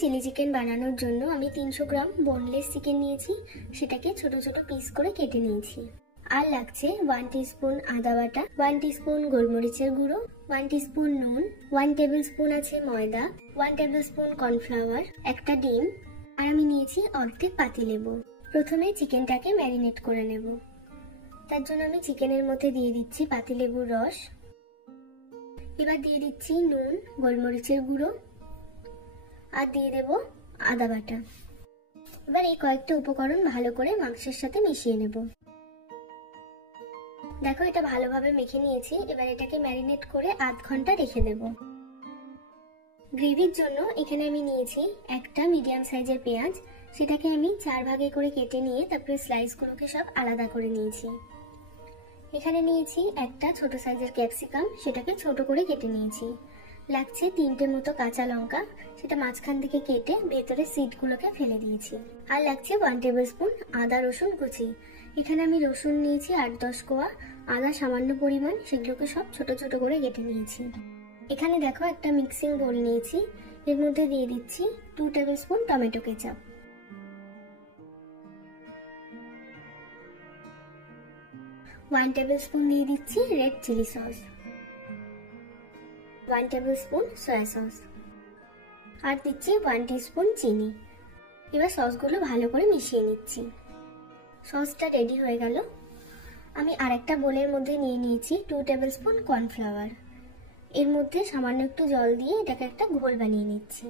Chilli chicken বানানোর জন্য আমি 300 গ্রাম বোনলেস চিকেন নিয়েছি, সেটাকে ছোট ছোট পিস করে কেটে নিয়েছি। আর লাগছে 1 টিস্পুন আদা বাটা, 1 টিস্পুন গোলমরিচের গুঁড়ো, 1 টিস্পুন নুন, 1 টেবিল স্পুন আছে ময়দা, 1 টেবিল স্পুন কর্নফ্লাওয়ার, একটা ডিম, আর আমি নিয়েছি অর্ধেক পাতিলেবু। প্রথমে চিকেনটাকে ম্যারিনেট করে নেব। তার জন্য আমি চিকেনের মধ্যে দিয়ে দিচ্ছি পাতিলেবুর রস, এবার দিয়ে দিচ্ছি নুন, গোলমরিচের গুঁড়ো, আর দিয়ে দেব আদা বাটা। এবার এই কয়েকটা উপকরণ ভালো করে মাংসের সাথে মিশিয়ে নেব। দেখো এটা ভালোভাবে মেখে নিয়েছি। এবার এটাকে ম্যারিনেট করে আধ ঘন্টা রেখে দেব। গ্রেভির জন্য এখানে আমি নিয়েছি একটা মিডিয়াম সাইজের পেঁয়াজ, সেটাকে আমি 4 ভাগে করে কেটে নিয়ে তারপরে স্লাইসগুলোকে সব আলাদা করে নিয়েছি। এখানে নিয়েছি একটা ছোট সাইজের ক্যাপসিকাম, সেটাকে ছোট করে কেটে নিয়েছি। লাগছে 3টে মতো কাঁচা লঙ্কা, সেটা মাঝখান থেকে কেটে ভেতরে সিডগুলোকে ফেলে দিয়েছি। আর লাগছে 1 টেবিল স্পুন আদা রসুন কুচি। এখানে আমি রসুন নিয়েছি 8-10 কোয়া, আদা সামান্য পরিমাণ, সেগুলোকে সব ছোট ছোট করে কেটে নিয়েছি। এখানে দেখো একটা মিক্সিং বোল নিয়েছি, এর মধ্যে দিয়ে দিচ্ছি 2 tablespoon tomato ketchup, 1 tablespoon দিয়ে দিচ্ছি red chilli sauce, 1 tablespoon soya sauce, আর দিচ্ছি 1 টিস্পুন চিনি। এবার সসগুলো ভালো করে মিশিয়ে নিচ্ছি। সসটা রেডি হয়ে গেল। আমি আরেকটা বোলের মধ্যে নিয়ে নিয়েছি 2 টেবিল স্পুন কর্নফ্লাওয়ার, এর মধ্যে সামান্য একটু জল দিয়ে এটাকে একটা ঘোল বানিয়ে নিচ্ছি।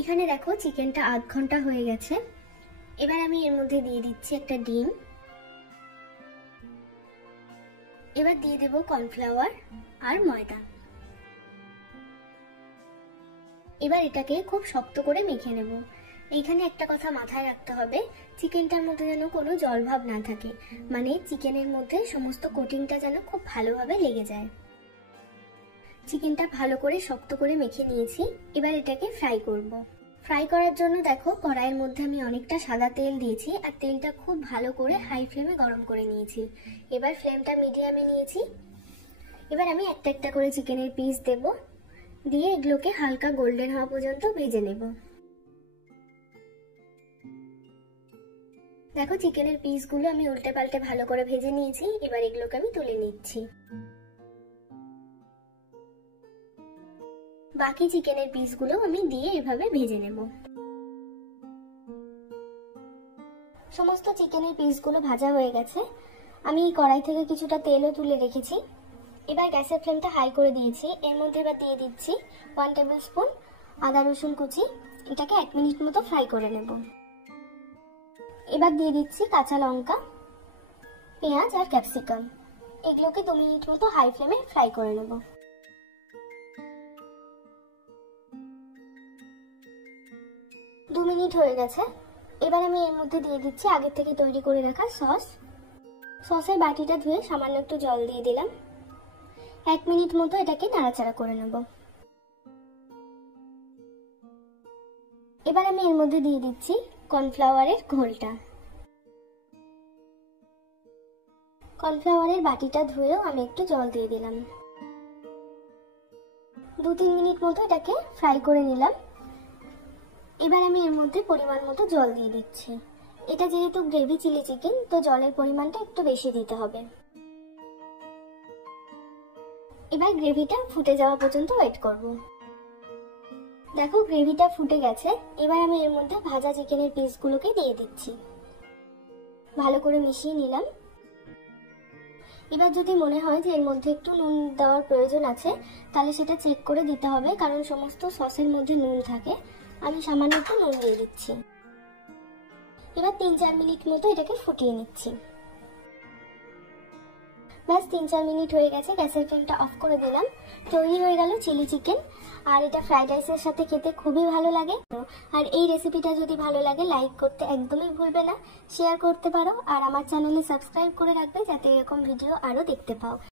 এখানে দেখো চিকেনটা আধ ঘন্টা হয়ে গেছে। এবার আমি এর মধ্যে দিয়ে দিচ্ছি একটা ডিম, এবার দিয়ে দেব কর্নফ্লাওয়ার আর ময়দা। এবার এটাকে খুব শক্ত করে মেখে নেব। এইখানে একটা কথা মাথায় রাখতে হবে, চিকেনটার মধ্যে যেন কোনো জলভাব না থাকে, মানে চিকেনের মধ্যে সমস্ত কোটিংটা যেন খুব ভালোভাবে লেগে যায়। চিকেনটা ভালো করে শক্ত করে মেখে নিয়েছি। এবার এটাকে ফ্রাই করব। ফ্রাই করার জন্য দেখো কড়াইয়ের মধ্যে আমি অনেকটা সাদা তেল দিয়েছি, আর তেলটা খুব ভালো করে হাই ফ্লেমে গরম করে নিয়েছি। এবার ফ্লেমটা মিডিয়ামে নিয়েছি। এবার আমি একটা একটা করে চিকেনের পিস দেব, দিয়ে এগুলোকে হালকা গোল্ডেন হওয়া পর্যন্ত ভেজে নেব। দেখো চিকেনের পিসগুলো আমি উল্টে পাল্টে ভালো করে ভেজে নিয়েছি। এবার এগুলোকে আমি তুলে নিচ্ছি। বাকি চিকেনের পিসগুলো আমি দিয়ে এভাবে ভেজে নেব। সমস্ত চিকেনের পিসগুলো ভাজা হয়ে গেছে। আমি কড়াই থেকে কিছুটা তেলও তুলে রেখেছি। এবার গ্যাসের ফ্লেমটা হাই করে দিয়েছি। এর মধ্যে এবার দিয়ে দিচ্ছি 1 টেবিল স্পুন আদা রসুন কুচি, এটাকে 1 মিনিট মতো ফ্রাই করে নেব। এবার দিয়ে দিচ্ছি কাঁচা লঙ্কা, পেঁয়াজ আর ক্যাপসিকাম, এগুলোকে 2 মিনিট মতো হাই ফ্লেমে ফ্রাই করে নেব। দু মিনিট হয়ে গেছে। এবার আমি এর মধ্যে দিয়ে দিচ্ছি আগে থেকে তৈরি করে রাখা সস। সসের বাটিটা ধুয়ে সামান্য একটু জল দিয়ে দিলাম। 1 মিনিট মতো এটাকে নাড়াচাড়া করে নেব। এবার আমি এর মধ্যে দিয়ে দিচ্ছি কর্নফ্লাওয়ারের ঘোলটা। কর্নফ্লাওয়ারের বাটিটা ধুয়েও আমি একটু জল দিয়ে দিলাম। 2-3 মিনিট মতো এটাকে ফ্রাই করে নিলাম। এবার আমি এর মধ্যে পরিমাণ মতো জল দিয়ে দিচ্ছি। এটা যেহেতু গ্রেভি চিলি চিকেন, তো জলের পরিমাণটা একটু বেশি দিতে হবে। এবার গ্রেভিটা ফুটে যাওয়া পর্যন্ত ওয়েট করব। দেখো গ্রেভিটা ফুটে গেছে। এবার আমি এর মধ্যে ভাজা চিকেনের পিসগুলোকে দিয়ে দিচ্ছি। ভালো করে মিশিয়ে নিলাম। এবার যদি মনে হয় যে এর মধ্যে একটু নুন দেওয়ার প্রয়োজন আছে, তাহলে সেটা চেক করে দিতে হবে, কারণ সমস্ত সসের মধ্যে নুন থাকে। আমি সামান্য একটু নুন দিয়ে দিচ্ছি। এবার 3-4 মিনিট মতো এটাকে ফুটিয়ে নিচ্ছি। ব্যাস 3-4 মিনিট হয়ে গেছে। গ্যাসের ফ্লেমটা অফ করে দিলাম। তৈরি হয়ে গেল চিলি চিকেন। আর এটা ফ্রাইড রাইসের সাথে খেতে খুবই ভালো লাগে। আর এই রেসিপিটা যদি ভালো লাগে লাইক করতে একদমই ভুলবে না, শেয়ার করতে পারো, আর আমার চ্যানেলে সাবস্ক্রাইব করে রাখবে যাতে এরকম ভিডিও আরো দেখতে পাও।